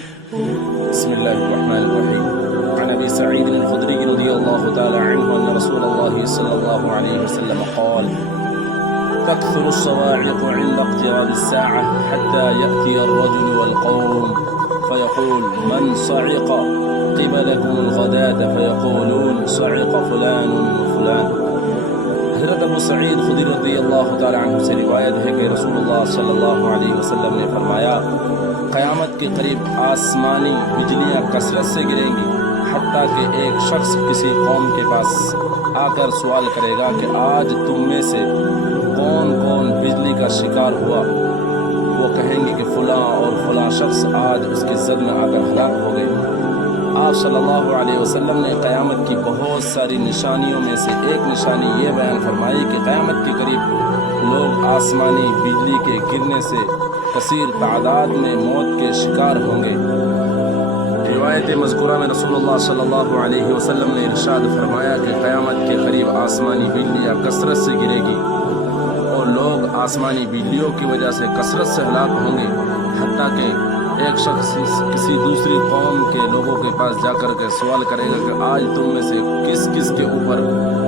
بسم الله الرحمن الرحيم. عن أبي سعيد الخدري رضي الله تعالى عنه أن رسول الله صلى الله عليه وسلم قال: تكثر الصواعق عند اقتراب الساعة حتى يأتي الرجل والقوم فيقول: من صعق قبلكم الغداة؟ فيقولون: صعق فلان وفلان. حضرت ابو سعید خدری رضی اللہ تعالی عنہ سے روایت ہے کہ رسول اللہ صلی اللہ علیہ وسلم نے فرمایا: قیامت کے قریب آسمانی بجلیاں کثرت سے گریں گی، حتیٰ کہ ایک شخص کسی قوم کے پاس آ کر سوال کرے گا کہ آج تم میں سے کون کون بجلی کا شکار ہوا؟ وہ کہیں گے کہ فلاں اور فلاں شخص آج اس کی زد میں آ کر ہلاک ہو گئے۔ آپ صلی اللہ علیہ وسلم نے قیامت کی بہت ساری نشانیوں میں سے ایک نشانی یہ بیان فرمائی کہ قیامت کے قریب لوگ آسمانی بجلی کے گرنے سے کثیر تعداد میں موت کے شکار ہوں گے۔ روایت مذکورہ میں رسول اللہ صلی اللہ علیہ وسلم نے ارشاد فرمایا کہ قیامت کے قریب آسمانی بجلیاں کثرت سے گرے گی اور لوگ آسمانی بجلیوں کی وجہ سے کثرت سے ہلاک ہوں گے، حتیٰ کہ ایک شخص کسی دوسری قوم کے لوگوں کے پاس جا کر کے سوال کرے گا کہ آج تم میں سے کس کس کے اوپر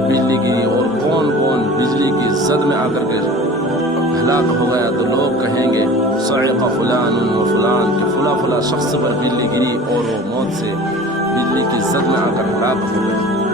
بجلی گری اور کون کون بجلی کی زد میں آ کر کے ہلاک ہو گیا، تو لوگ کہیں گے صعق فلان و فلان، کہ فلاں شخص پر بجلی گری اور وہ موت سے بجلی کی زد میں آ کر ہلاک ہو گئے۔